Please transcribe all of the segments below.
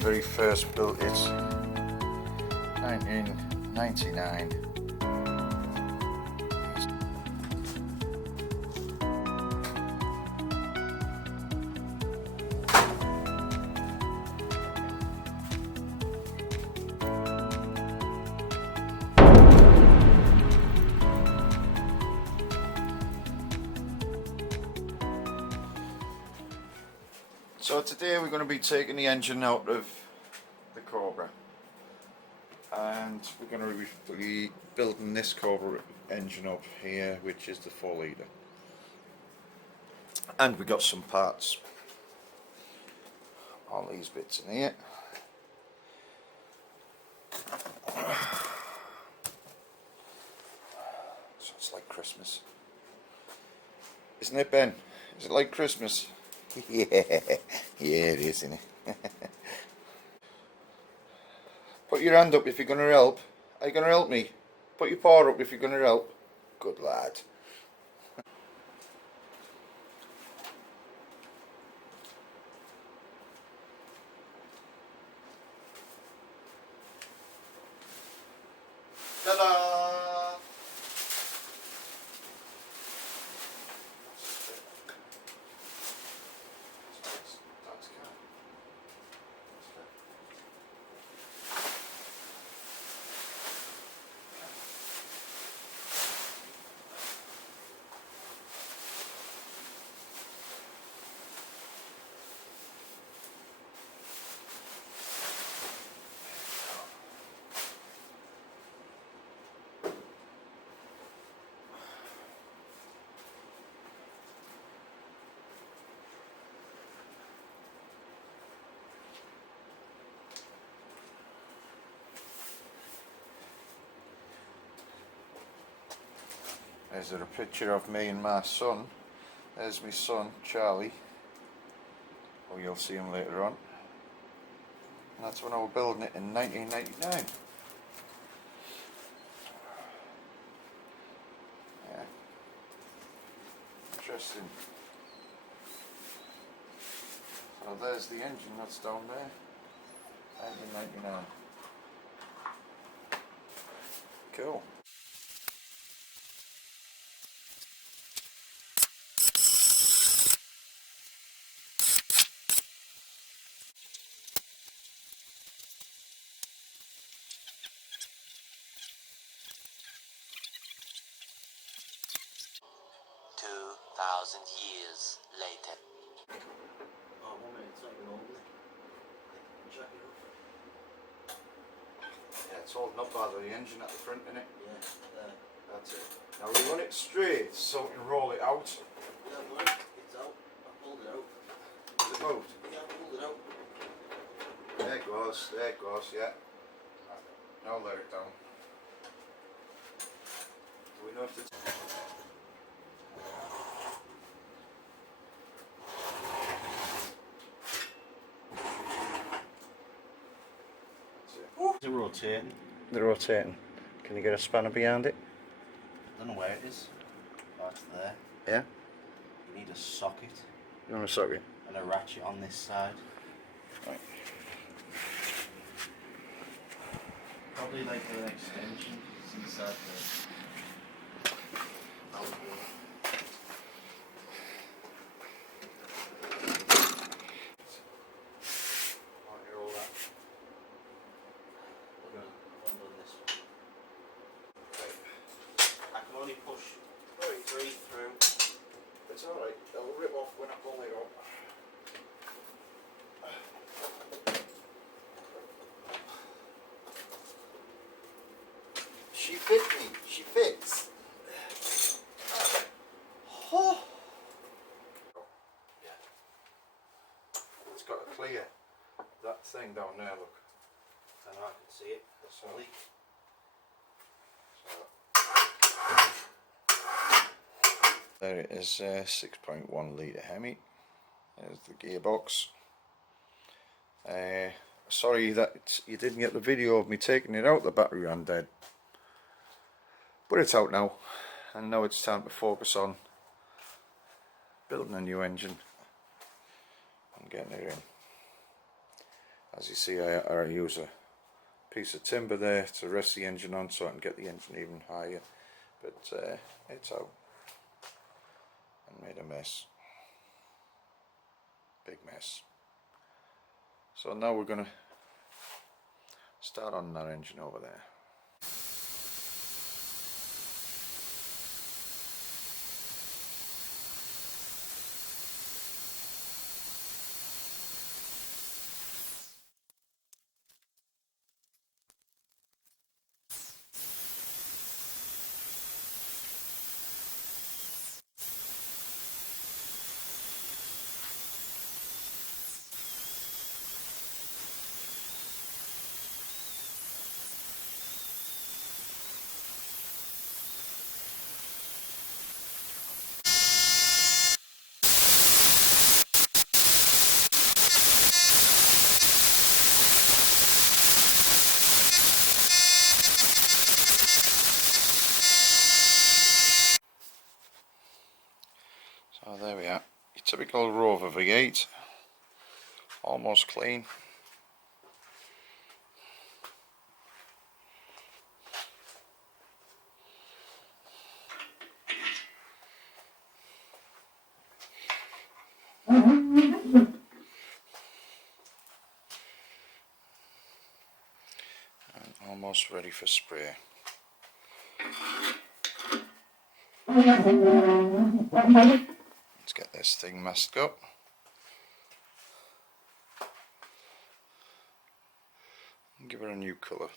very first built it, 1999. So today we're going to be taking the engine out of the Cobra, and we're going to be building this Cobra engine up here, which is the 4 litre, and we got some parts, all these bits in here. So it's like Christmas, isn't it, Ben? Is it like Christmas? Yeah, it is, isn't it? Put your hand up if you're going to help. Are you going to help me? Put your paw up if you're going to help. Good lad. Ta-da! There's a picture of me and my son. There's my son, Charlie. Oh, you'll see him later on. And that's when I was building it in 1999. Yeah. Interesting. So there's the engine that's down there. 1999. Cool. Years later. Oh, 1 minute, it's not even on. Jack it up. Yeah, it's holding up by the engine at the front, innit? Yeah, there. That's it. Now we run it straight so we can roll it out. Yeah, look, it's out. I pulled it out. Has it moved? Yeah, I pulled it out. There it goes, yeah. Now let it down. Do we know if it's... It's rotating. They're rotating. Can you get a spanner behind it? I don't know where it is. Oh, it's there. Yeah? You need a socket You want a socket? and a ratchet on this side. Right. Probably like an extension inside the... Only push 3 through. It's alright, it'll rip off when I pull it up. She fit me, she fits. Oh. Yeah. It's got to clear that thing down there, look. And I can see it. That's a leak. There it is, 6.1 litre hemi. There's the gearbox. Sorry that you didn't get the video of me taking it out, the battery ran dead. But it's out now, and now it's time to focus on building a new engine and getting it in. As you see, I use a piece of timber there to rest the engine on so I can get the engine even higher, but it's out and made a mess, big mess. So now we're going to start on that engine over there. So there we are, your typical Rover V8, almost clean. And almost ready for spray. Let's get this thing masked up. And give her a new colour.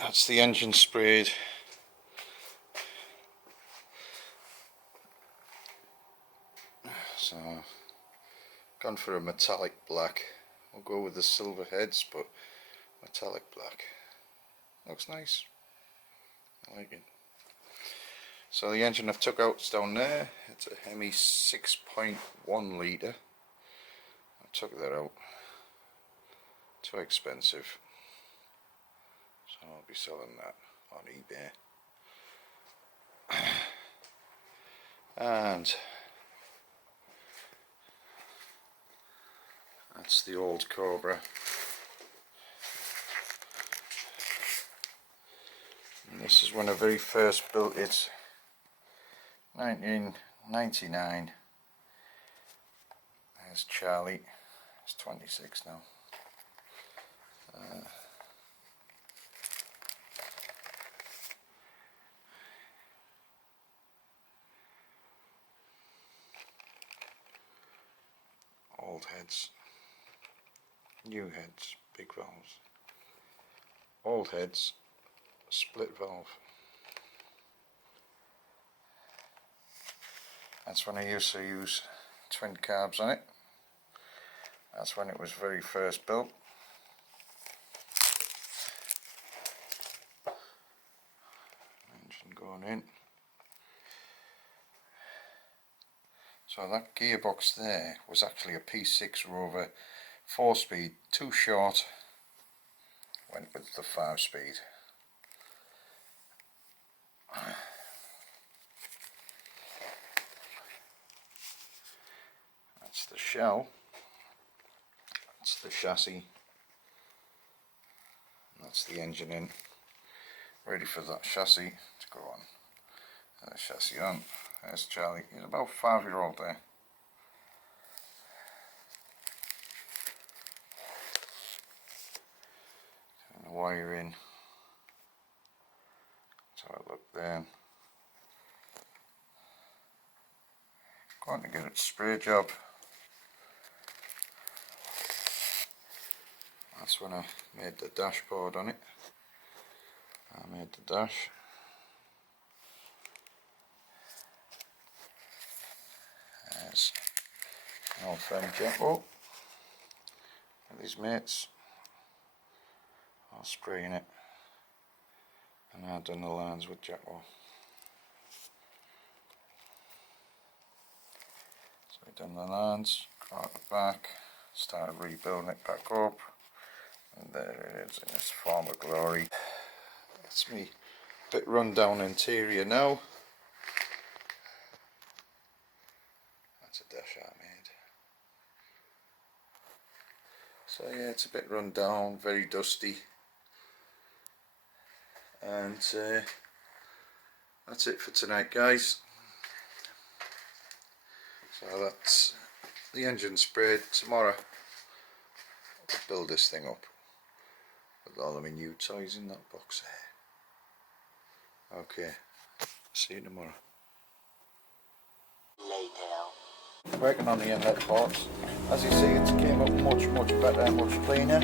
That's the engine sprayed. So, gone for a metallic black. I'll go with the silver heads, but metallic black. Looks nice. I like it. So the engine I've took out's down there. It's a Hemi 6.1 litre. I took that out. Too expensive. So I'll be selling that on eBay. And that's the old Cobra. And this is when I very first built it, 1999. There's Charlie, he's 26 now. Old heads, new heads, big valves. Old heads, split valve. That's when I used to use twin carbs on it. That's when it was very first built. Engine going in. So that gearbox there was actually a P6 Rover 4-speed, too short, went with the 5-speed. That's the shell, that's the chassis, that's the engine in, ready for that chassis to go on. Chassis on. There's Charlie, he's about 5-year-old there. Turn the wire in. That's how it looked then. Going to get it spray job. That's when I made the dashboard on it. I made the dash. There's an old friend Jacko and his mates all spraying it, and I've done the lines with Jacko. So we've done the lines, got it back, started rebuilding it back up, and there it is in its former glory. That's me bit run down interior now. That's a dash I made. So yeah, it's a bit run down, very dusty, and that's it for tonight, guys. So that's the engine sprayed. Tomorrow I'll build this thing up with all of my new toys in that box there. Okay, see you tomorrow. Later. Working on the inlet ports. As you see, it came up much better, much cleaner.